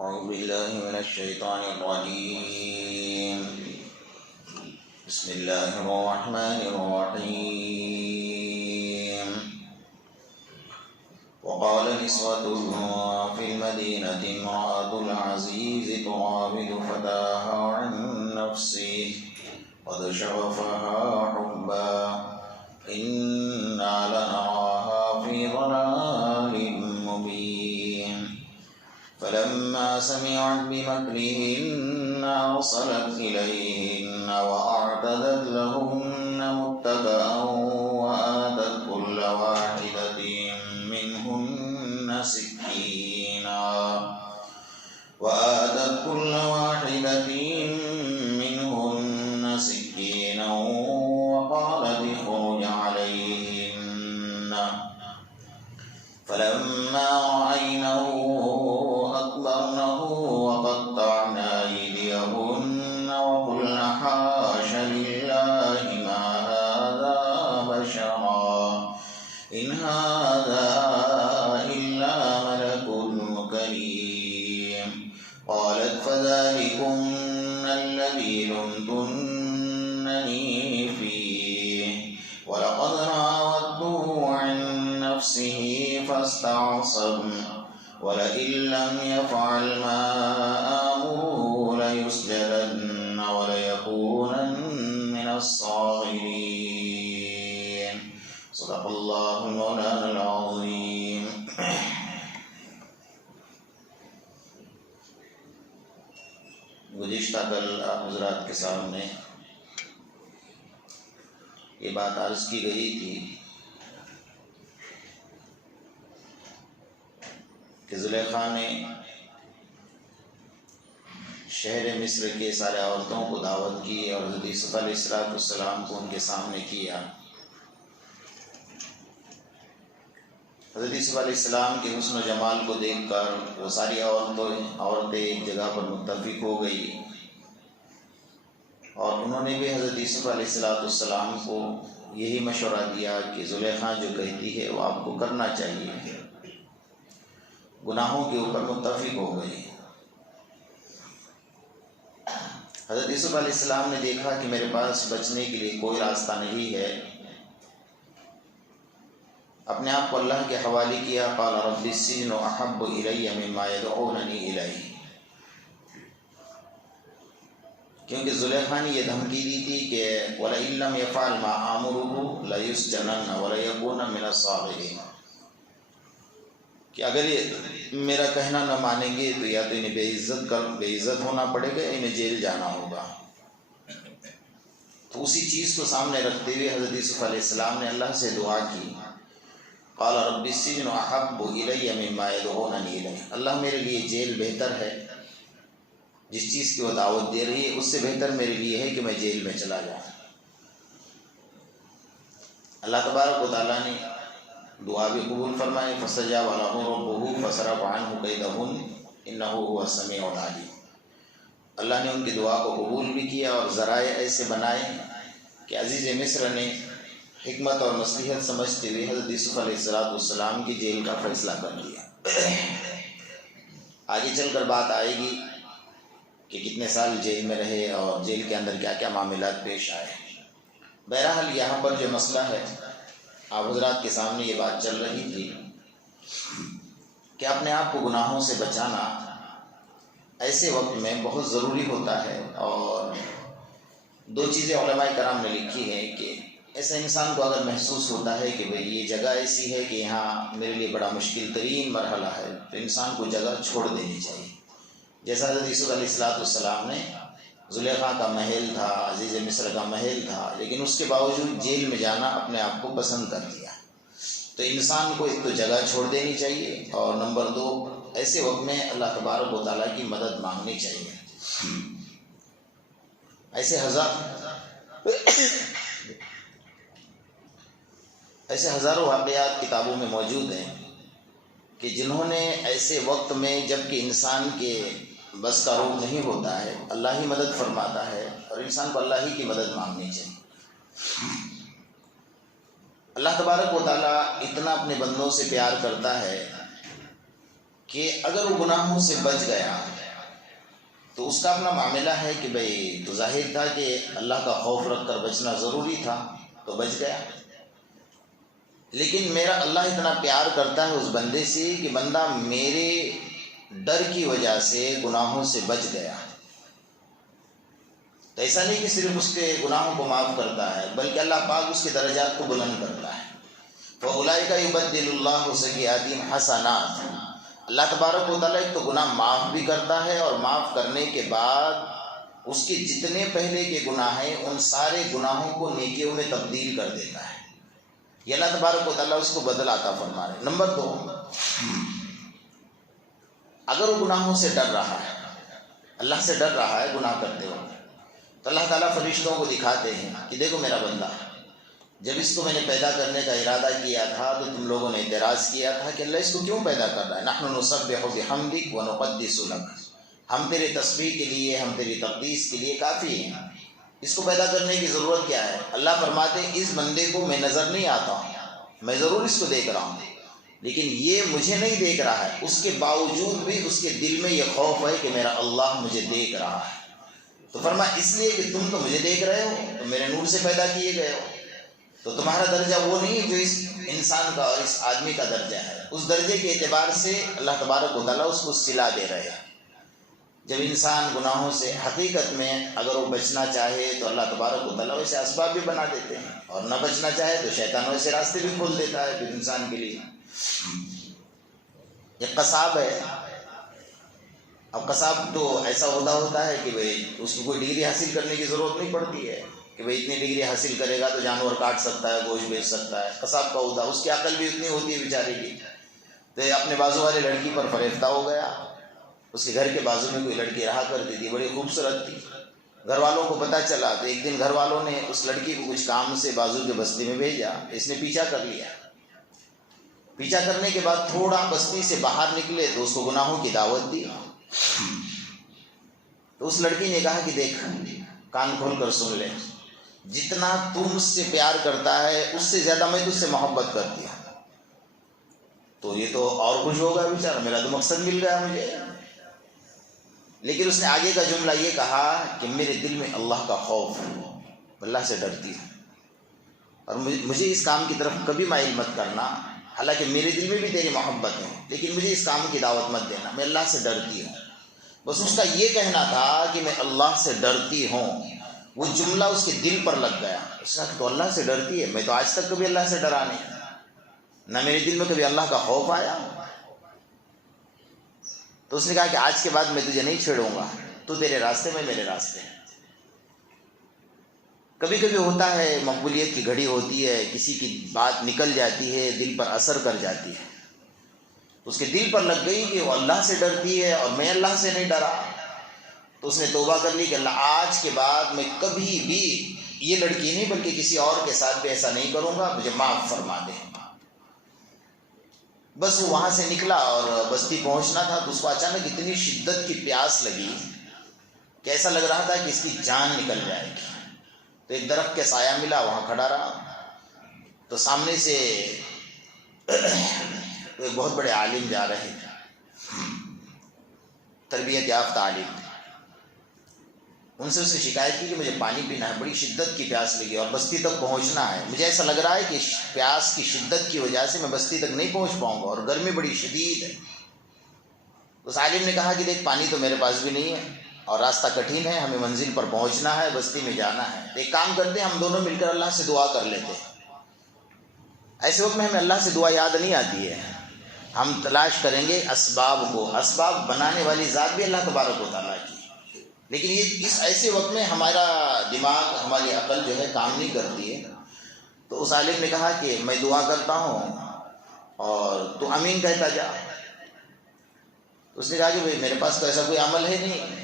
أعوذ بالله من الشيطان الرجيم. بسم الله الرحمن الرحيم. وقال نسوة في المدينة امرأة العزيز تراود فتاها عن نفسه قد شغفها حبا إنا لنراها في ضلال مبين. فلما سمعت بمكرهن أرسلت إليهن وأعتدت لهن متكئا وآتت كل واحدة منهن سكينا وقالت اخرج عليهن. فلما رأينه أكبرنه وقطعن أيديهن وقلن حاش لله ما هذا بشرا إن هذا إلا ملك كريم. قالت فذلكن الذي لمتنني فيه ولقد راودته عن نفسه فاستعصم ولئن لم يفعل ما آمره ليسجنن وليكونن من الصاغرين. صدق الله مولانا العظيم. گزشتہ کل آپ حضرات کے سامنے یہ بات عرض کی گئی تھی کہ زلیخا نے شہر مصر کے سارے عورتوں کو دعوت کی اور حضرت یوسف علیہ السلام کو ان کے سامنے کیا. حضرت یوسف علیہ السلام کے حسن و جمال کو دیکھ کر وہ ساری عورتیں ایک جگہ پر متفق ہو گئی اور انہوں نے بھی حضرت یوسف علیہ السلام کو یہی مشورہ دیا کہ زلیخا جو کہتی ہے وہ آپ کو کرنا چاہیے. گناہوں کے اوپر متفق ہو گئی. حضرت یوسف علیہ السلام نے دیکھا کہ میرے پاس بچنے کے لیے کوئی راستہ نہیں ہے، اپنے آپ کو اللہ کے حوالے کیا. قال رب السجن احب الی مما یدعوننی الیہ، کیونکہ زلیخا نے یہ دھمکی دی تھی کہ وَلَئِن لَّمْ يَفْعَلْ مَا آمُرُهُ لَيُسْجَنَنَّ وَلَيَكُونَ مِنَ الصَّاغِرِينَ، کہ اگر یہ میرا کہنا نہ مانیں گے تو یا تو انہیں بے عزت ہونا پڑے گا یا انہیں جیل جانا ہوگا. تو اسی چیز کو سامنے رکھتے ہوئے حضرت یوسف علیہ السلام نے اللہ سے دعا کی. قال رب السجن احب الی مما یدعوننی الیہ، اللہ میرے لیے جیل بہتر ہے، جس چیز کی وہ دعوت دے رہی ہے اس سے بہتر میرے لیے ہے کہ میں جیل میں چلا جاؤں. اللہ تبارک و تعالیٰ نے دعا بھی قبول فرمائے. فاستجاب لہ ربہ فصرف عنہ کیدہن انہ هو السمیع العلیم. اللہ نے ان کی دعا کو قبول بھی کیا اور ذرائع ایسے بنائے کہ عزیز مصر نے حکمت اور مصلحت سمجھتے ہوئے حضرت یوسف علیہ السلام کی جیل کا فیصلہ کر لیا. آگے چل کر بات آئے گی کہ کتنے سال جیل میں رہے اور جیل کے اندر کیا کیا معاملات پیش آئے. بہرحال یہاں پر جو مسئلہ ہے آپ حضرات کے سامنے یہ بات چل رہی تھی کہ اپنے آپ کو گناہوں سے بچانا ایسے وقت میں بہت ضروری ہوتا ہے. اور دو چیزیں علماء کرام نے لکھی ہیں کہ ایسا انسان کو اگر محسوس ہوتا ہے کہ بھئی یہ جگہ ایسی ہے کہ یہاں میرے لیے بڑا مشکل ترین مرحلہ ہے تو انسان کو جگہ چھوڑ دینی چاہیے. جیسا حضرت یوسف علیہ السلام نے زلیخا کا محل تھا، عزیز مصر کا محل تھا، لیکن اس کے باوجود جیل میں جانا اپنے آپ کو پسند کر لیا. تو انسان کو ایک تو جگہ چھوڑ دینی چاہیے اور نمبر دو ایسے وقت میں اللہ تبارک و تعالیٰ کی مدد مانگنی چاہیے. ایسے ہزاروں واقعات کتابوں میں موجود ہیں کہ جنہوں نے ایسے وقت میں جب کہ انسان کے بس کا روح نہیں ہوتا ہے اللہ ہی مدد فرماتا ہے اور انسان کو اللہ ہی کی مدد مانگنی چاہیے. اللہ تبارک و تعالیٰ اتنا اپنے بندوں سے پیار کرتا ہے کہ اگر وہ گناہوں سے بچ گیا تو اس کا اپنا معاملہ ہے کہ بھئی تو ظاہر تھا کہ اللہ کا خوف رکھ کر بچنا ضروری تھا تو بچ گیا، لیکن میرا اللہ اتنا پیار کرتا ہے اس بندے سے کہ بندہ میرے ڈر کی وجہ سے گناہوں سے بچ گیا، تو ایسا نہیں کہ صرف اس کے گناہوں کو معاف کرتا ہے بلکہ اللہ پاک اس کے درجات کو بلند کرتا ہے۔ فَأُولَئِكَ يُبَدِّلُ اللَّهُ سَيِّئَاتِهِمْ حَسَنَاتٍ، اللہ تبارک و تعالیٰ ایک تو گناہ معاف بھی کرتا ہے، اور معاف کرنے کے بعد اس کے جتنے پہلے کے گناہ ہیں ان سارے گناہوں کو نیکیوں میں تبدیل کر دیتا ہے۔ یہ اللہ تبارک و تعالیٰ اس کو بدل عطا فرما رہے۔ نمبر 2، اگر وہ گناہوں سے ڈر رہا ہے، اللہ سے ڈر رہا ہے گناہ کرتے ہوئے، تو اللہ تعالیٰ فرشتوں کو دکھاتے ہیں کہ دیکھو میرا بندہ، جب اس کو میں نے پیدا کرنے کا ارادہ کیا تھا تو تم لوگوں نے اعتراض کیا تھا کہ اللہ اس کو کیوں پیدا کر رہا ہے۔ نحن نسبح بحمدک ونقدس لک، ہم تیرے تسبیح کے لیے، ہم تیری تقدیس کے لیے کافی ہیں، اس کو پیدا کرنے کی ضرورت کیا ہے؟ اللہ فرماتے ہیں اس بندے کو میں نظر نہیں آتا ہوں، میں ضرور اس کو دیکھ رہا ہوں، لیکن یہ مجھے نہیں دیکھ رہا ہے، اس کے باوجود بھی اس کے دل میں یہ خوف ہے کہ میرا اللہ مجھے دیکھ رہا ہے۔ تو فرمایا اس لیے کہ تم تو مجھے دیکھ رہے ہو، تو میرے نور سے پیدا کیے گئے ہو، تو تمہارا درجہ وہ نہیں جو اس انسان کا اور اس آدمی کا درجہ ہے، اس درجے کے اعتبار سے اللہ تبارک و تعالیٰ اس کو صلہ دے رہے ہیں۔ جب انسان گناہوں سے حقیقت میں اگر وہ بچنا چاہے تو اللہ تبارک و تعالیٰ ویسے اسباب بھی بنا دیتے ہیں، اور نہ بچنا چاہے تو شیطان ویسے راستے بھی کھول دیتا ہے پھر انسان کے لیے۔ ایک قصاب ہے، اب قصاب تو ایسا ہوتا ہے کہ بھئی اس کو کوئی ڈگری حاصل کرنے کی ضرورت نہیں پڑتی ہے کہ بھئی اتنی ڈگری حاصل کرے گا تو جانور کاٹ سکتا ہے، گوشت بیچ سکتا ہے، قصاب کا ہوتا، اس کی عقل بھی اتنی ہوتی ہے بیچارے کی، تو اپنے بازو والے لڑکی پر فریفتہ ہو گیا۔ اس کے گھر کے بازو میں کوئی لڑکی رہا کرتی تھی، بڑی خوبصورت تھی، گھر والوں کو پتہ چلا تو ایک دن گھر والوں نے اس لڑکی کو کچھ کام سے بازو کے بستی میں بھیجا، اس نے پیچھا کر لیا، پیچھا کرنے کے بعد تھوڑا بستی سے باہر نکلے تو اس کو گناہوں کی دعوت دی، تو اس لڑکی نے کہا کہ دیکھ کان کھول کر سن لے، جتنا تو مجھ سے پیار کرتا ہے اس سے زیادہ میں تجھ سے محبت کرتی ہوں، تو یہ تو اور کچھ ہوگا بیچارہ، میرا تو مقصد مل گیا مجھے۔ لیکن اس نے آگے کا جملہ یہ کہا کہ میرے دل میں اللہ کا خوف ہے، اللہ سے ڈرتی ہوں، اور مجھے اس کام کی طرف کبھی مائل مت کرنا، حالانکہ میرے دل میں بھی تیری محبت ہے لیکن مجھے اس کام کی دعوت مت دینا، میں اللہ سے ڈرتی ہوں۔ بس اس کا یہ کہنا تھا کہ میں اللہ سے ڈرتی ہوں، وہ جملہ اس کے دل پر لگ گیا۔ اس نے کہا تو اللہ سے ڈرتی ہے، میں تو آج تک کبھی اللہ سے ڈرا نہیں، نہ میرے دل میں کبھی اللہ کا خوف آیا۔ تو اس نے کہا کہ آج کے بعد میں تجھے نہیں چھیڑوں گا، تو تیرے راستے میں میرے راستے ہیں۔ کبھی کبھی ہوتا ہے مقبولیت کی گھڑی ہوتی ہے، کسی کی بات نکل جاتی ہے، دل پر اثر کر جاتی ہے، اس کے دل پر لگ گئی کہ وہ اللہ سے ڈرتی ہے اور میں اللہ سے نہیں ڈرا، تو اس نے توبہ کر لی کہ اللہ آج کے بعد میں کبھی بھی یہ لڑکی نہیں بلکہ کسی اور کے ساتھ بھی ایسا نہیں کروں گا، مجھے معاف فرما دے۔ بس وہ وہاں سے نکلا اور بستی پہنچنا تھا تو اس کو اچانک اتنی شدت کی پیاس لگی کہ ایسا لگ رہا تھا کہ اس کی جان نکل جائے گی، تو ایک درخت کے سایہ ملا، وہاں کھڑا رہا، تو سامنے سے ایک بہت بڑے عالم جا رہے تھے، تربیت یافتہ عالم، ان سے اس نے شکایت کی کہ مجھے پانی پینا ہے، بڑی شدت کی پیاس لگی اور بستی تک پہنچنا ہے، مجھے ایسا لگ رہا ہے کہ پیاس کی شدت کی وجہ سے میں بستی تک نہیں پہنچ پاؤں گا اور گرمی بڑی شدید ہے۔ اس عالم نے کہا کہ دیکھ پانی تو میرے پاس بھی نہیں ہے اور راستہ کٹھن ہے، ہمیں منزل پر پہنچنا ہے، بستی میں جانا ہے، ایک کام کرتے ہیں ہم دونوں مل کر اللہ سے دعا کر لیتے ہیں۔ ایسے وقت میں ہمیں اللہ سے دعا یاد نہیں آتی ہے، ہم تلاش کریں گے اسباب کو، اسباب بنانے والی ذات بھی اللہ تبارک و تعالیٰ کی، لیکن یہ اس ایسے وقت میں ہمارا دماغ، ہماری عقل جو ہے کام نہیں کرتی ہے۔ تو اس عالم نے کہا کہ میں دعا کرتا ہوں اور تو امین کہتا جا۔ اس نے کہا کہ بھئی میرے پاس تو ایسا کوئی عمل ہے نہیں،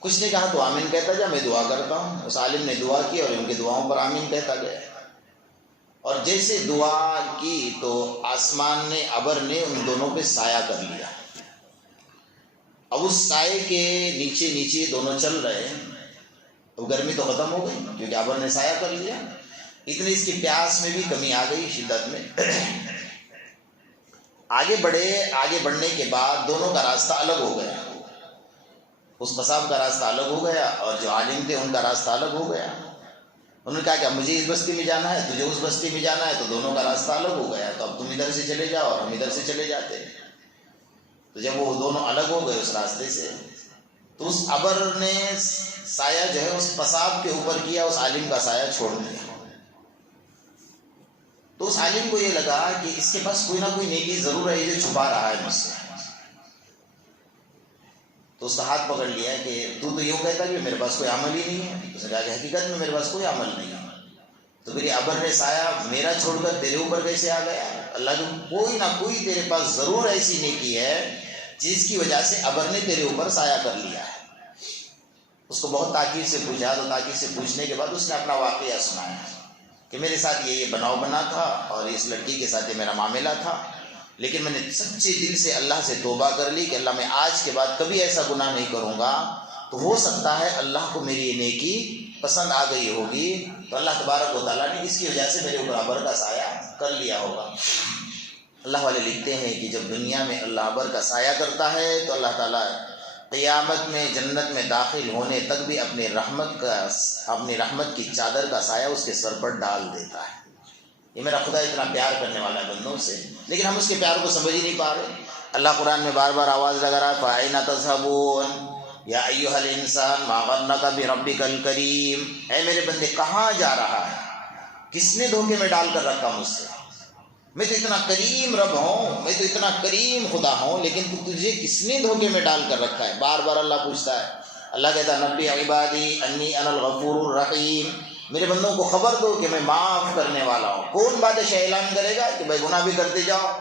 کچھ نے کہا تو آمین کہتا جا، میں دعا کرتا ہوں۔ اس عالم نے دعا کی اور ان کی دعاؤں پر آمین کہتا گیا، اور جیسے دعا کی تو آسمان نے، ابر نے ان دونوں پہ سایہ کر لیا۔ اب اس سائے کے نیچے نیچے دونوں چل رہے ہیں، اب گرمی تو ختم ہو گئی کیونکہ ابر نے سایہ کر لیا، اتنی اس کی پیاس میں بھی کمی آ گئی، شدت میں۔ آگے بڑھنے کے بعد دونوں کا راستہ الگ ہو گیا، اس قصاب کا راستہ الگ ہو گیا اور جو عالم تھے ان کا راستہ الگ ہو گیا۔ انہوں نے کہا کہ مجھے اس بستی میں جانا ہے، تجھے اس بستی میں جانا ہے، تو دونوں کا راستہ الگ ہو گیا، تو اب تم ادھر سے چلے جاؤ اور ہم ادھر سے چلے جاتے۔ تو جب وہ دونوں الگ ہو گئے اس راستے سے، تو اس ابر نے سایہ جو ہے اس قصاب کے اوپر کیا، اس عالم کا سایہ چھوڑ دیا۔ تو اس عالم کو یہ لگا کہ اس کے پاس کوئی نہ کوئی نیکی ضرور ہے جو چھپا رہا ہے مجھ سے۔ تو اس کا ہاتھ پکڑ لیا کہ تو یوں کہتا کہ میرے پاس کوئی عمل ہی نہیں ہے۔ اس نے کہا کہ حقیقت میں میرے پاس کوئی عمل نہیں ہے، تو پھر یہ ابر نے سایہ میرا چھوڑ کر تیرے اوپر کیسے آ گیا؟ اللہ جو کوئی نہ کوئی تیرے پاس ضرور ایسی نیکی ہے جس کی وجہ سے ابر نے تیرے اوپر سایہ کر لیا ہے۔ اس کو بہت تاکید سے پوچھا، تو تاکید سے پوچھنے کے بعد اس نے اپنا واقعہ سنایا کہ میرے ساتھ یہ بناؤ بنا تھا اور اس لڑکی کے ساتھ یہ میرا معاملہ تھا، لیکن میں نے سچے دل سے اللہ سے توبہ کر لی کہ اللہ میں آج کے بعد کبھی ایسا گناہ نہیں کروں گا۔ تو ہو سکتا ہے اللہ کو میری یہ نیکی پسند آ گئی ہوگی، تو اللہ تبارک و تعالیٰ نے اس کی وجہ سے میرے اوپر ابر کا سایہ کر لیا ہوگا۔ اللہ والے لکھتے ہیں کہ جب دنیا میں اللہ ابر کا سایہ کرتا ہے تو اللہ تعالیٰ قیامت میں جنت میں داخل ہونے تک بھی اپنی رحمت کی چادر کا سایہ اس کے سر پر ڈال دیتا ہے۔ یہ میرا خدا اتنا پیار کرنے والا ہے بندوں سے، لیکن ہم اس کے پیار کو سمجھ ہی نہیں پا رہے۔ اللہ قرآن میں بار بار آواز لگا رہا ہے فَأَيْنَ تَذْهَبُونَ یا ایھا الانسان ما غرک بربک الکریم، اے میرے بندے کہاں جا رہا ہے؟ کس نے دھوکے میں ڈال کر رکھا مجھ سے؟ میں تو اتنا کریم رب ہوں، میں تو اتنا کریم خدا ہوں، لیکن تجھے کس نے دھوکے میں ڈال کر رکھا ہے؟ بار بار اللہ پوچھتا ہے۔ اللہ کہتا ہے نبی عبادی انی انا الغفور الرحیم، میرے بندوں کو خبر دو کہ میں معاف کرنے والا ہوں۔ کون بادشاہ اعلان کرے گا کہ بھائی گناہ بھی کرتے جاؤ،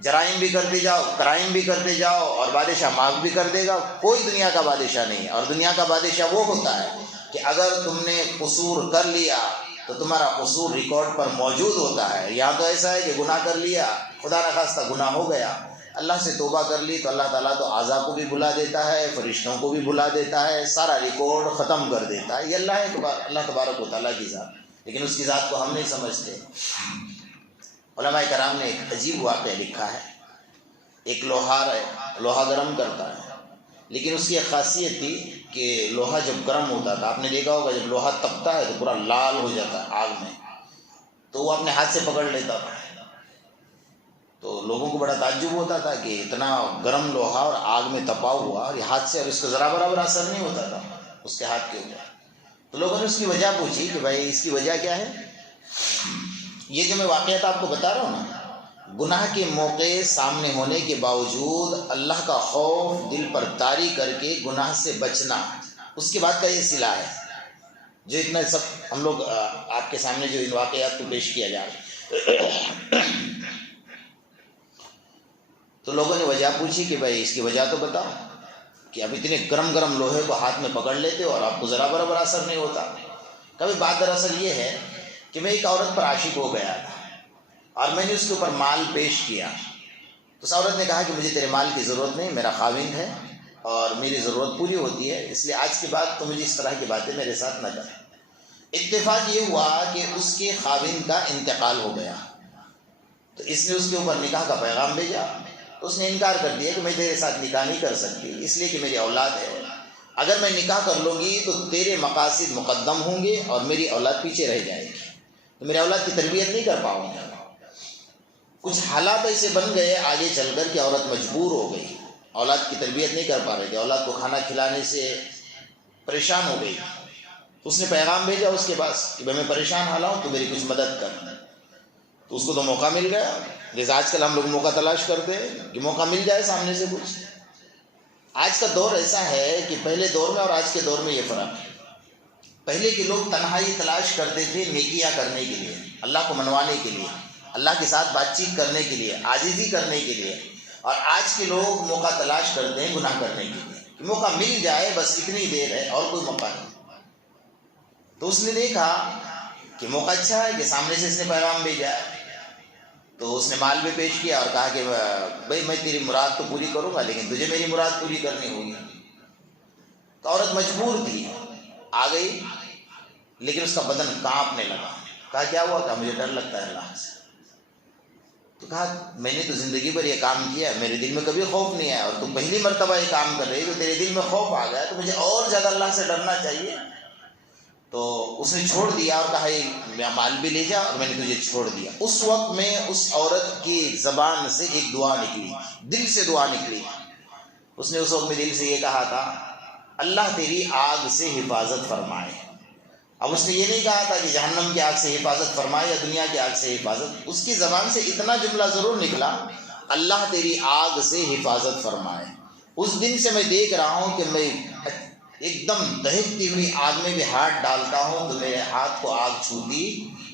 جرائم بھی کرتے جاؤ، کرائم بھی کرتے جاؤ اور بادشاہ معاف بھی کر دے گا؟ کوئی دنیا کا بادشاہ نہیں ہے۔ اور دنیا کا بادشاہ وہ ہوتا ہے کہ اگر تم نے قصور کر لیا تو تمہارا قصور ریکارڈ پر موجود ہوتا ہے۔ یہاں تو ایسا ہے کہ گناہ کر لیا، خدا نخواستہ گناہ ہو گیا، اللہ سے توبہ کر لی تو اللہ تعالیٰ تو اعضاء کو بھی بھلا دیتا ہے، فرشتوں کو بھی بھلا دیتا ہے، سارا ریکارڈ ختم کر دیتا ہے۔ یہ اللہ تبارک و تعالیٰ کی ذات، لیکن اس کی ذات کو ہم نہیں سمجھتے۔ علماء کرام نے ایک عجیب واقعہ لکھا ہے۔ ایک لوہار ہے، لوہا گرم کرتا ہے، لیکن اس کی ایک خاصیت تھی کہ لوہا جب گرم ہوتا تھا، آپ نے دیکھا ہوگا جب لوہا تپتا ہے تو پورا لال ہو جاتا ہے آگ میں، تو وہ اپنے ہاتھ سے پکڑ لیتا تھا۔ تو لوگوں کو بڑا تعجب ہوتا تھا کہ اتنا گرم لوہا اور آگ میں تپا ہوا اور یہ ہاتھ سے، اور اس کو ذرا برابر اثر نہیں ہوتا تھا اس کے ہاتھ کے اوپر۔ تو لوگوں نے اس کی وجہ پوچھی کہ بھائی اس کی وجہ کیا ہے؟ یہ جو میں واقعات آپ کو بتا رہا ہوں نا، گناہ کے موقع سامنے ہونے کے باوجود اللہ کا خوف دل پر طاری کر کے گناہ سے بچنا، اس کے بعد کا یہ صلہ ہے جو اتنا سب ہم لوگ آپ کے سامنے جو ان واقعات کو پیش کیا جا رہا ہے۔ تو لوگوں نے وجہ پوچھی کہ بھائی اس کی وجہ تو بتاؤ کہ اب اتنے گرم گرم لوہے کو ہاتھ میں پکڑ لیتے ہو اور آپ کو ذرا برابر اثر نہیں ہوتا۔ کبھی بات دراصل یہ ہے کہ میں ایک عورت پر عاشق ہو گیا تھا اور میں نے اس کے اوپر مال پیش کیا، تو اس عورت نے کہا کہ مجھے تیرے مال کی ضرورت نہیں، میرا خاوند ہے اور میری ضرورت پوری ہوتی ہے، اس لیے آج کے بعد تو مجھے اس طرح کی باتیں میرے ساتھ نہ کر۔ اتفاق یہ ہوا کہ اس کے خاوند کا انتقال ہو گیا، تو اس نے اس کے اوپر نکاح کا پیغام بھیجا، تو اس نے انکار کر دیا کہ میں تیرے ساتھ نکاح نہیں کر سکتی، اس لیے کہ میری اولاد ہے، اگر میں نکاح کر لوں گی تو تیرے مقاصد مقدم ہوں گے اور میری اولاد پیچھے رہ جائے گی، تو میرے اولاد کی تربیت نہیں کر پاؤں گا۔ کچھ حالات ایسے بن گئے آگے چل کر کہ عورت مجبور ہو گئی، اولاد کی تربیت نہیں کر پا رہے تھے، اولاد کو کھانا کھلانے سے پریشان ہو گئی۔ اس نے پیغام بھیجا اس کے پاس کہ بھائی میں پریشان حال ہوں، تو میری کچھ مدد کر۔ تو اس کو تو موقع مل گیا، جیسے آج کل ہم لوگ موقع تلاش کرتے ہیں کہ موقع مل جائے سامنے سے کچھ۔ آج کا دور ایسا ہے کہ پہلے دور میں اور آج کے دور میں یہ فرق ہے۔ پہلے کے لوگ تنہائی تلاش کرتے تھے نیکیاں کرنے کے لیے، اللہ کو منوانے کے لیے، اللہ کے ساتھ بات چیت کرنے کے لیے، عاجزی کرنے کے لیے، اور آج کے لوگ موقع تلاش کرتے ہیں گناہ کرنے کے لیے کہ موقع مل جائے، بس اتنی دیر ہے اور کوئی موقع نہیں۔ تو اس نے دیکھا کہ موقع اچھا ہے کہ سامنے سے اس نے پیغام بھیجا ہے، تو اس نے مال بھی پیش کیا اور کہا کہ بھائی میں تیری مراد تو پوری کروں گا لیکن تجھے میری مراد پوری کرنی ہوگی۔ تو عورت مجبور تھی، آ گئی، لیکن اس کا بدن کانپنے لگا۔ کہا کیا ہوا؟ کہ مجھے ڈر لگتا ہے اللہ سے۔ تو کہا میں نے تو زندگی بھر یہ کام کیا، میرے دل میں کبھی خوف نہیں آیا، اور تم پہلی مرتبہ یہ کام کر رہی تو تیرے دل میں خوف آ گیا، تو مجھے اور زیادہ اللہ سے ڈرنا چاہیے۔ تو اس نے چھوڑ دیا اور کہا یہ مال بھی لے جا، اور میں نے تجھے چھوڑ دیا۔ اس وقت میں اس عورت کی زبان سے ایک دعا نکلی، دل سے دعا نکلی۔ اس نے اس وقت میں دل سے یہ کہا تھا اللہ تیری آگ سے حفاظت فرمائے۔ اب اس نے یہ نہیں کہا تھا کہ جہنم کی آگ سے حفاظت فرمائے یا دنیا کی آگ سے حفاظت، اس کی زبان سے اتنا جملہ ضرور نکلا اللہ تیری آگ سے حفاظت فرمائے۔ اس دن سے میں دیکھ رہا ہوں کہ میں ایک دم دہکتی ہوئی آگ میں بھی ہاتھ ڈالتا ہوں تو میرے ہاتھ کو آگ چھوتی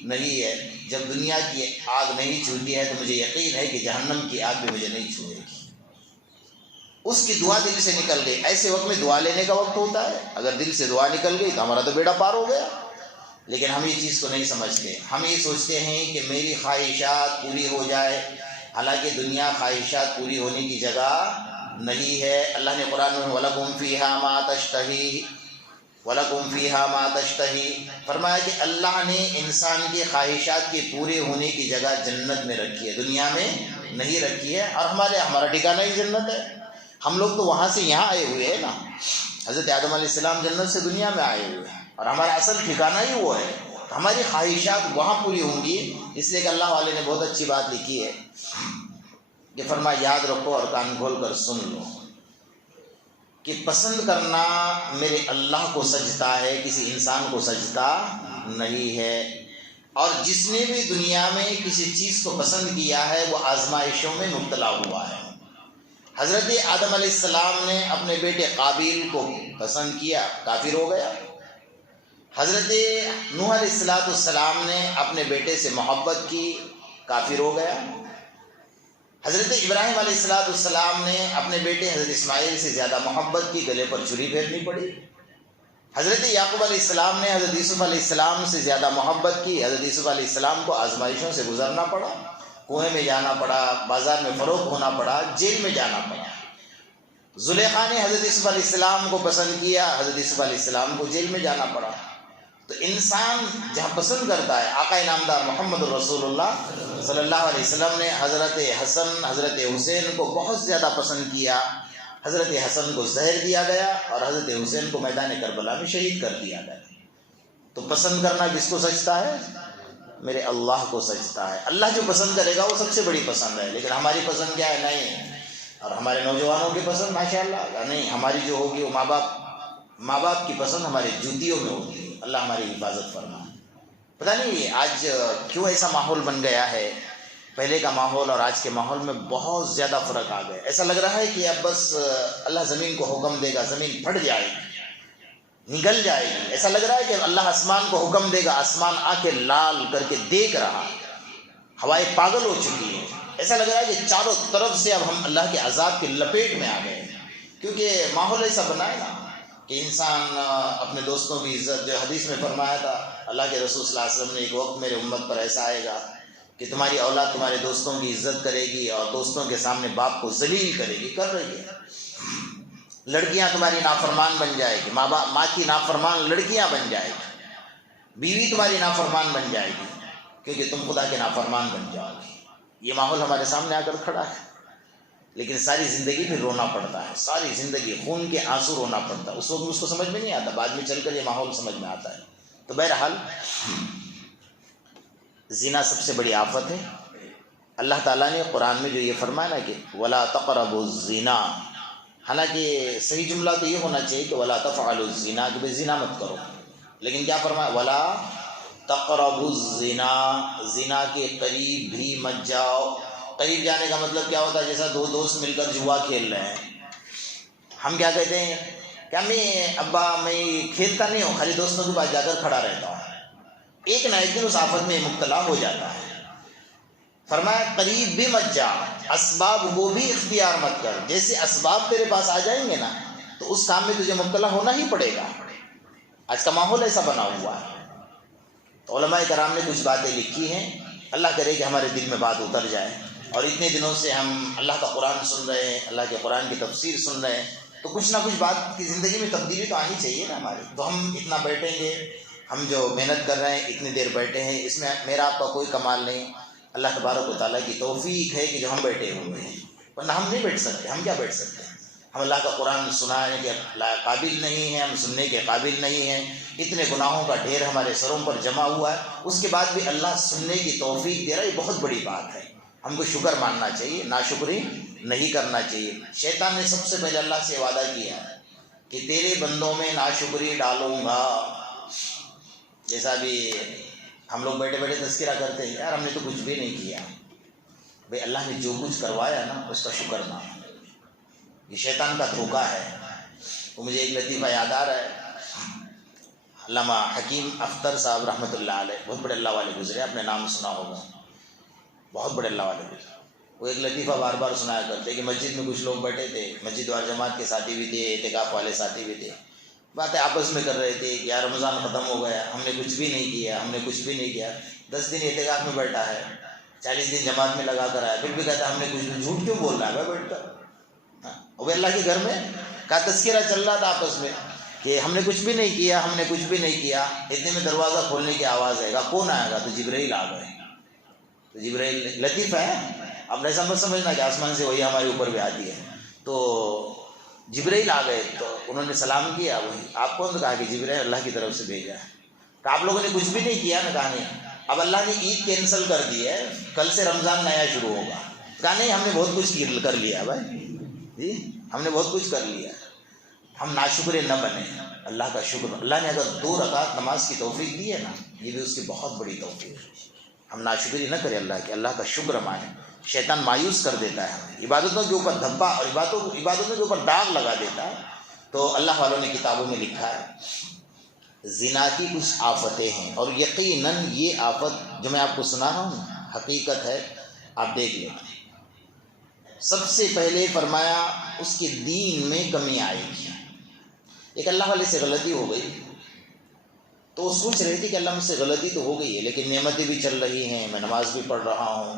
نہیں ہے۔ جب دنیا کی آگ نہیں چھوتی ہے تو مجھے یقین ہے کہ جہنم کی آگ بھی مجھے نہیں چھوئے گی۔ اس کی دعا دل سے نکل گئی۔ ایسے وقت میں دعا لینے کا وقت ہوتا ہے، اگر دل سے دعا نکل گئی تو ہمارا تو بیڑا پار ہو گیا۔ لیکن ہم یہ چیز کو نہیں سمجھتے، ہم یہ سوچتے ہیں کہ میری خواہشات پوری ہو جائے، حالانکہ دنیا خواہشات پوری ہونے کی جگہ نہیں ہے۔ اللہ نے قرآن میں وَلَكُمْ فِيهَا مَا تَشْتَهِي وَلَكُمْ فِيهَا مَا تَشْتَهِي فرمایا کہ اللہ نے انسان کے خواہشات کے پورے ہونے کی جگہ جنت میں رکھی ہے، دنیا میں نہیں رکھی ہے۔ اور ہمارا ٹھکانہ ہی جنت ہے۔ ہم لوگ تو وہاں سے یہاں آئے ہوئے ہیں نا، حضرت آدم علیہ السلام جنت سے دنیا میں آئے ہوئے ہیں، اور ہمارا اصل ٹھکانہ ہی وہ ہے۔ ہماری خواہشات وہاں پوری ہوں گی۔ اس لیے کہ اللہ والے نے بہت اچھی بات لکھی ہے کہ فرمایا یاد رکھو اور کان کھول کر سن لو کہ پسند کرنا میرے اللہ کو سجدہ ہے، کسی انسان کو سجدہ نہیں ہے۔ اور جس نے بھی دنیا میں کسی چیز کو پسند کیا ہے وہ آزمائشوں میں مبتلا ہوا ہے۔ حضرت آدم علیہ السلام نے اپنے بیٹے قابیل کو پسند کیا، کافر ہو گیا۔ حضرت نوح علیہ السلام نے اپنے بیٹے سے محبت کی، کافر ہو گیا۔ حضرت ابراہیم علیہ السلام نے اپنے بیٹے حضرت اسماعیل سے زیادہ محبت کی، گلے پر چھری پھیرنی پڑی۔ حضرت یعقوب علیہ السلام نے حضرت یوسف علیہ السلام سے زیادہ محبت کی، حضرت یوسف علیہ السلام کو آزمائشوں سے گزرنا پڑا، کنویں میں جانا پڑا، بازار میں فروخت ہونا پڑا، جیل میں جانا پڑا۔ زلیخا نے حضرت یوسف علیہ السلام کو پسند کیا، حضرت یوسف علیہ السلام کو جیل میں جانا پڑا۔ تو انسان جہاں پسند کرتا ہے، آقا انعامدار محمد رسول اللہ صلی اللہ علیہ وسلم نے حضرت حسن حضرت حسین کو بہت زیادہ پسند کیا۔ حضرت حسن کو زہر دیا گیا اور حضرت حسین کو میدان کربلا میں شہید کر دیا گیا۔ تو پسند کرنا کس کو سجتا ہے؟ میرے اللہ کو سجتا ہے۔ اللہ جو پسند کرے گا وہ سب سے بڑی پسند ہے۔ لیکن ہماری پسند کیا ہے؟ نہیں۔ اور ہمارے نوجوانوں کی پسند ماشاءاللہ نہیں، ہماری جو ہوگی وہ ماں باپ کی پسند ہمارے جوتیوں میں ہوتی ہے۔ اللہ ہماری حفاظت فرمائے۔ پتہ نہیں آج کیوں ایسا ماحول بن گیا ہے، پہلے کا ماحول اور آج کے ماحول میں بہت زیادہ فرق آ گیا۔ ایسا لگ رہا ہے کہ اب بس اللہ زمین کو حکم دے گا، زمین پھٹ جائے گی، نگل جائے گی۔ ایسا لگ رہا ہے کہ اللہ آسمان کو حکم دے گا، آسمان آ کے لال کر کے دیکھ رہا ہے، ہوائیں پاگل ہو چکی ہیں۔ ایسا لگ رہا ہے کہ چاروں طرف سے اب ہم اللہ کے عذاب کی لپیٹ میں آ گئے ہیں، کیونکہ ماحول ایسا بنا ہے نا کہ انسان اپنے دوستوں کی عزت، جو حدیث میں فرمایا تھا اللہ کے رسول صلی اللہ علیہ وسلم نے، ایک وقت میرے امت پر ایسا آئے گا کہ تمہاری اولاد تمہارے دوستوں کی عزت کرے گی اور دوستوں کے سامنے باپ کو ذلیل کرے گی، کر رہی ہے۔ لڑکیاں تمہاری نافرمان بن جائے گی، ماں کی نافرمان لڑکیاں بن جائے گی، بیوی تمہاری نافرمان بن جائے گی، کیونکہ تم خدا کے نافرمان بن جاؤ گی۔ یہ ماحول ہمارے سامنے آ کر کھڑا ہے، لیکن ساری زندگی پھر رونا پڑتا ہے، ساری زندگی خون کے آنسو رونا پڑتا ہے۔ اس وقت اس کو سمجھ میں نہیں آتا، بعد میں چل کر یہ ماحول سمجھ میں آتا ہے۔ تو بہرحال زنا سب سے بڑی آفت ہے۔ اللہ تعالیٰ نے قرآن میں جو یہ فرمایا نا کہ وَلَا تَقْرَبُوا الزِّنَا، حالانکہ صحیح جملہ تو یہ ہونا چاہیے کہ وَلَا تَفْعَلُوا الزِّنَا، کہ بھئی زنا مت کرو، لیکن کیا فرمایا؟ وَلَا تَقْرَبُوا الزِّنَا، زنا کے قریب بھی مت جاؤ۔ قریب جانے کا مطلب کیا ہوتا ہے؟ جیسا دو دوست مل کر جوا کھیل رہے ہیں، ہم کیا کہتے ہیں کہ میں کھیلتا نہیں ہوں، خالی دوستوں کے پاس جا کر کھڑا رہتا ہوں، ایک نہ ایک دن اس آفت میں مبتلا ہو جاتا ہے۔ فرمایا قریب بھی مت جا، اسباب وہ بھی اختیار مت کر، جیسے اسباب تیرے پاس آ جائیں گے نا تو اس کام میں تجھے مبتلا ہونا ہی پڑے گا۔ آج کا ماحول ایسا بنا ہوا ہے۔ تو علماء کرام نے کچھ باتیں لکھی ہیں، اللہ کرے کہ ہمارے دل میں بات اتر جائے۔ اور اتنے دنوں سے ہم اللہ کا قرآن سن رہے ہیں، اللہ کے قرآن کی تفسیر سن رہے ہیں، تو کچھ نہ کچھ بات کی زندگی میں تبدیلی تو آنی چاہیے نا ہماری۔ تو ہم اتنا بیٹھیں گے، ہم جو محنت کر رہے ہیں اتنی دیر بیٹھے ہیں، اس میں میرا آپ کا کوئی کمال نہیں، اللہ تبارک و تعالیٰ کی توفیق ہے کہ جو ہم بیٹھے ہوئے ہیں، ورنہ ہم نہیں بیٹھ سکتے. ہم کیا بیٹھ سکتے ہیں؟ ہم اللہ کا قرآن سنانے کے قابل نہیں ہیں، ہم سننے کے قابل نہیں ہیں. اتنے گناہوں کا ڈھیر ہمارے سروں پر جمع ہوا ہے، اس کے بعد بھی اللہ سننے کی توفیق دے رہا ہے. یہ بہت بڑی بات ہے. ہم کو شکر ماننا چاہیے، ناشکری نہیں کرنا چاہیے. شیطان نے سب سے پہلے اللہ سے وعدہ کیا ہے کہ تیرے بندوں میں ناشکری ڈالوں گا. جیسا بھی ہم لوگ بیٹھے بیٹھے تذکرہ کرتے ہیں، یار ہم نے تو کچھ بھی نہیں کیا. بھئی اللہ نے جو کچھ کروایا نا اس کا شکر مان. یہ شیطان کا دھوکہ ہے. تو مجھے ایک لطیفہ یاد آ رہا ہے. علامہ حکیم اختر صاحب رحمۃ اللہ علیہ، بہت بڑے اللہ والے گزرے، آپ نے نام سنا ہوگا، بہت بڑے اللہ والے گزرے. وہ ایک لطیفہ بار بار سنایا کرتے کہ مسجد میں کچھ لوگ بیٹھے تھے، مسجد وال جماعت کے ساتھی بھی تھے، اعتکاف والے ساتھی بھی تھے. باتیں آپس میں کر رہے تھے کہ یار رمضان ختم ہو گیا، ہم نے کچھ بھی نہیں کیا، ہم نے کچھ بھی نہیں کیا. 10 دن اعتکاف میں بیٹھا ہے، 40 دن جماعت میں لگا کر آیا، پھر بھی کہتا ہم نے کچھ بھی. جھوٹ کیوں بول رہا ہے بیٹھ کر؟ وہ اللہ کے گھر میں کا تذکرہ چل رہا تھا آپس میں کہ ہم نے کچھ بھی نہیں کیا، ہم نے کچھ بھی نہیں کیا. اتنے میں دروازہ کھولنے کی آواز آئے گا، کون آئے گا؟ تو جبرائیل آ گئے. تو جبرائیل لطیف ہے، اب ایسا مت سمجھنا کہ آسمان سے وہی ہمارے اوپر بھی آتی ہے. تو جبرائیل آ گئے تو انہوں نے سلام کیا. وہی آپ کون؟ کہا کہ جبرائیل اللہ کی طرف سے بھیجا ہے. کہ آپ لوگوں نے کچھ بھی نہیں کیا نا؟ کہا نہیں. اب اللہ نے عید کینسل کر دی ہے، کل سے رمضان نیا شروع ہوگا. کہا نہیں، ہم نے بہت کچھ کر لیا بھائی جی، ہم نے بہت کچھ کر لیا. ہم ناشکرے نہ بنیں، اللہ کا شکر. اللہ نے اگر 2 رکعت نماز کی توفیق دی ہے نا، یہ بھی اس کی بہت بڑی توفیق ہے. ہم ناشکری نہ کریں اللہ کی، اللہ کا شکر مانیں. شیطان مایوس کر دیتا ہے ہمیں، عبادتوں کے اوپر دھبا اور عبادتوں کے اوپر داغ لگا دیتا ہے. تو اللہ والوں نے کتابوں میں لکھا ہے زنا کی کچھ آفتیں ہیں، اور یقیناً یہ آفت جو میں آپ کو سنا رہا ہوں حقیقت ہے. آپ دیکھ لیں. سب سے پہلے فرمایا اس کے دین میں کمی آئے گی. ایک اللہ والے سے غلطی ہو گئی تو وہ سوچ رہی تھی کہ اللہ مجھ سے غلطی تو ہو گئی ہے، لیکن نعمتیں بھی چل رہی ہیں، میں نماز بھی پڑھ رہا ہوں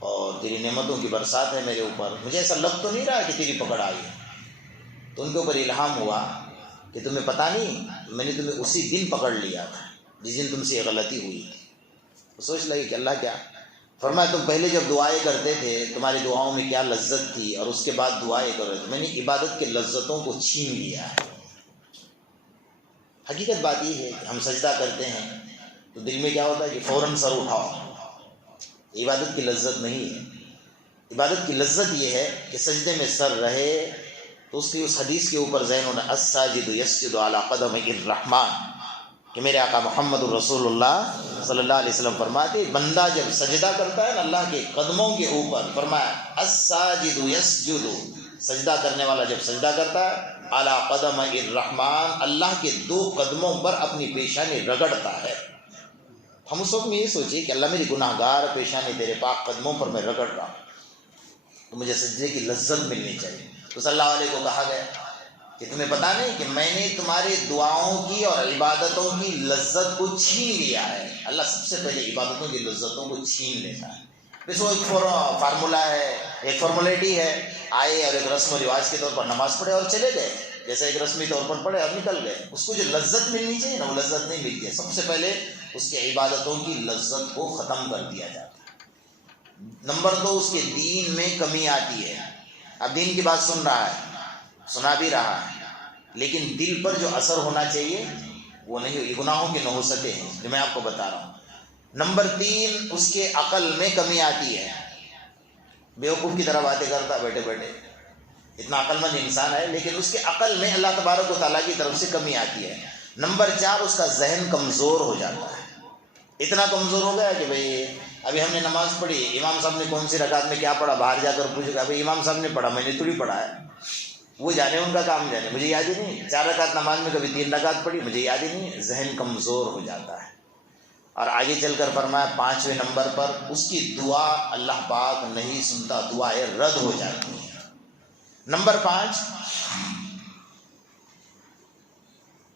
اور تیری نعمتوں کی برسات ہے میرے اوپر، مجھے ایسا لگ تو نہیں رہا کہ تیری پکڑ آئی ہے. تو ان کے اوپر الہام ہوا کہ تمہیں پتہ نہیں میں نے تمہیں اسی دن پکڑ لیا تھا جس دن تم سے یہ غلطی ہوئی تھی. تو سوچ لگی کہ اللہ کیا؟ فرمایا تم پہلے جب دعائیں کرتے تھے تمہاری دعاؤں میں کیا لذت تھی، اور اس کے بعد دعائیں کرو تو میں نے عبادت کے لذتوں کو چھین لیا ہے. حقیقت بات یہ ہے کہ ہم سجدہ کرتے ہیں تو دل میں کیا ہوتا ہے کہ فوراً سر اٹھاؤ. عبادت کی لذت نہیں ہے. عبادت کی لذت یہ ہے کہ سجدے میں سر رہے. تو اس کی اس حدیث کے اوپر ذہن الساجد یسجد علی قدم الرحمن، کہ میرے آقا محمد الرسول اللہ صلی اللہ علیہ وسلم فرماتے بندہ جب سجدہ کرتا ہے نا اللہ کے قدموں کے اوپر، فرمایا الساجد یسجد، سجدہ کرنے والا جب سجدہ کرتا ہے علی قدم الرحمن، اللہ کے 2 قدموں پر اپنی پیشانی رگڑتا ہے. ہم اس وقت میں یہ سوچیں کہ اللہ میری گناہ گار پیشانی تیرے پاک قدموں پر میں رگڑ رہا ہوں، تو مجھے سجدے کی لذت ملنی چاہیے. تو صلی اللہ علیہ کو کہا گیا کہ تمہیں پتہ نہیں کہ میں نے تمہاری دعاؤں کی اور عبادتوں کی لذت کو چھین لیا ہے. اللہ سب سے پہلے عبادتوں کی لذتوں کو چھین لیتا ہے. پھر وہ ایک فارمولہ ہے، ایک فارمولیٹی ہے، آئے اور ایک رسم و رواج کے طور پر نماز پڑھے اور چلے گئے، جیسے ایک رسمی طور پر پڑھے اور نکل گئے. اس کو جو لذت ملنی چاہیے نا وہ لذت نہیں ملتی ہے. سب سے پہلے اس کے عبادتوں کی لذت کو ختم کر دیا جاتا ہے. نمبر 2 اس کے دین میں کمی آتی ہے. اب دین کی بات سن رہا ہے، سنا بھی رہا ہے، لیکن دل پر جو اثر ہونا چاہیے وہ نہیں. یہ گناہوں کی نحوستیں ہیں جو میں آپ کو بتا رہا ہوں. نمبر 3 اس کے عقل میں کمی آتی ہے. بیوقوف کی طرح باتیں کرتا بیٹھے بیٹھے، اتنا عقل مند انسان ہے لیکن اس کے عقل میں اللہ تبارک و تعالیٰ کی طرف سے کمی آتی ہے. نمبر 4 اس کا ذہن کمزور ہو جاتا ہے. اتنا کمزور ہو گیا کہ بھئی ابھی ہم نے نماز پڑھی، امام صاحب نے کون سی رکعت میں کیا پڑھا، باہر جا کر پوچھ گا بھئی امام صاحب نے پڑھا، میں نے تھوڑی پڑھا ہے. وہ جانے، ان کا کام جانے، مجھے یاد ہی نہیں. 4 رکعت نماز میں کبھی 3 رکعت پڑھی، مجھے یاد ہی نہیں. ذہن کمزور ہو جاتا ہے. اور آگے چل کر فرمایا 5ویں نمبر پر اس کی دعا اللہ پاک نہیں سنتا، دعائیں رد ہو جاتی ہیں. نمبر 5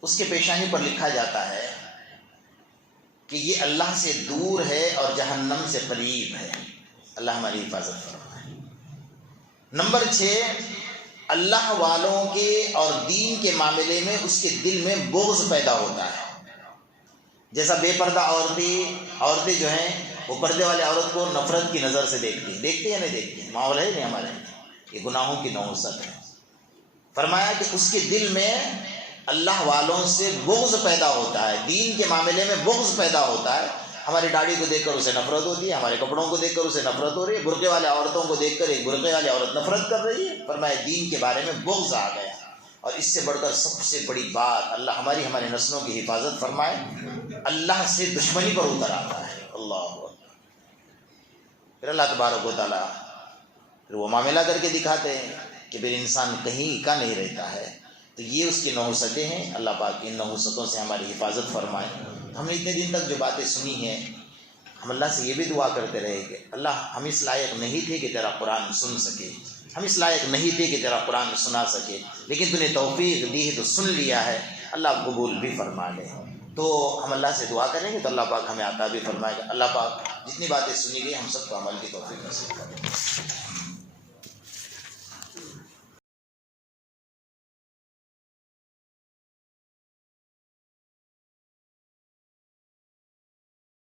اس کے پیشانی پر لکھا جاتا ہے کہ یہ اللہ سے دور ہے اور جہنم سے قریب ہے. اللہ ہماری حفاظت فرمائے. نمبر 6 اللہ والوں کے اور دین کے معاملے میں اس کے دل میں بغض پیدا ہوتا ہے. جیسا بے پردہ عورتیں جو ہیں وہ پردے والی عورت کو نفرت کی نظر سے دیکھتی ہے نہیں دیکھتی؟ ماحول ہے نہیں ہمارے، یہ گناہوں کی نحوست ہے۔ فرمایا کہ اس کے دل میں اللہ والوں سے بغض پیدا ہوتا ہے، دین کے معاملے میں بغض پیدا ہوتا ہے۔ ہماری داڑھی کو دیکھ کر اسے نفرت ہوتی ہے، ہمارے کپڑوں کو دیکھ کر اسے نفرت ہو رہی ہے، برقعے والے عورتوں کو دیکھ کر ایک برقعے والی عورت نفرت کر رہی ہے۔ فرمایا دین کے بارے میں بغض آ گیا۔ اور اس سے بڑھ کر سب سے بڑی بات، اللہ ہماری نسلوں کی حفاظت فرمائے، اللہ سے دشمنی پر اتر آتا ہے۔ اللہ اکبر۔ پھر اللہ تبارک و تعالیٰ پھر وہ معاملہ کر کے دکھاتے ہیں کہ پھر انسان کہیں کا نہیں رہتا ہے۔ تو یہ اس کی نحوستیں ہیں، اللہ پاک ان نحوستوں سے ہماری حفاظت فرمائے۔ ہم نے اتنے دن تک جو باتیں سنی ہیں، ہم اللہ سے یہ بھی دعا کرتے رہے کہ اللہ ہم اس لائق نہیں تھے کہ تیرا قرآن سن سکے، ہم اس لائق نہیں تھے کہ تیرا قرآن سنا سکے، لیکن تو نے توفیق دی ہے تو سن لیا ہے، اللہ قبول بھی فرما لے۔ تو ہم اللہ سے دعا کریں گے تو اللہ پاک ہمیں عطا بھی فرمائے گا۔ اللہ پاک جتنی باتیں سنی گئی ہم سب کو عمل کی توفیق نصیب کرے۔